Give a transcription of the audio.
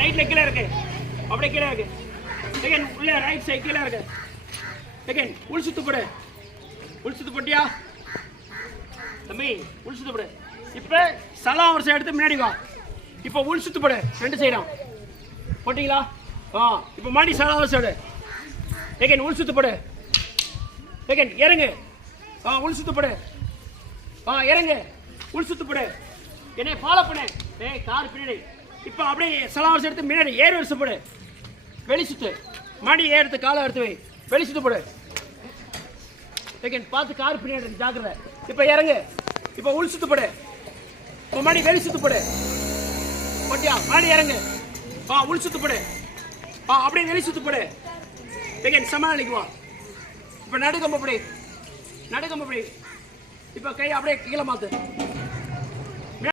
ரைட்ல கீழே இருக்கு, அப்படியே கீழே இருக்கு. செகண்ட் உள்ள ரைட் சைடு கீழே இருக்கு. செகண்ட் உள் சுத்து போடு. உள் சுத்து போட்டியா தம்பி? உள் சுத்து போடு. இப்போ சலாவரிசை எடுத்து முன்னாடி வா. இப்போ உள் சுத்து போடு ரெண்டு சைடும் போட்டிங்களா? இப்போ மாடி சலாவரிசை எடு. செகண்ட் உள் சுத்து போடு. செகண்ட் இறங்கு. உள் சுத்து போடு. இறங்கு. உள் சுத்து போடு. என்னை ஃபாலோ பண்ணு. கார் பின்னாடி. இப்போ அப்படியே சலாவரிசை எடுத்து முன்னாடி ஏறு வரிசை போடு. வெளி சுத்து. மாடி ஏறுத்து காலை எடுத்து வை. வெளி சுத்து போடு. செகண்ட் பார்த்து கார் பின்னாடி ஜாக்கிரதை. இப்போ இறங்கு. இப்போ உள் சுத்து போடு. இப்போ மாடி வெளி சுத்து போடு. போட்டியா? மாடி இறங்கு. உள் சுத்து போடு. அப்படியே வெளி சுத்து போடு. செகண்ட் சமாளிக்கு வா. இப்போ நடுக்கம்பு படி. நடுக்கம்பு படி. இப்போ கை அப்படியே கீழே மாத்து.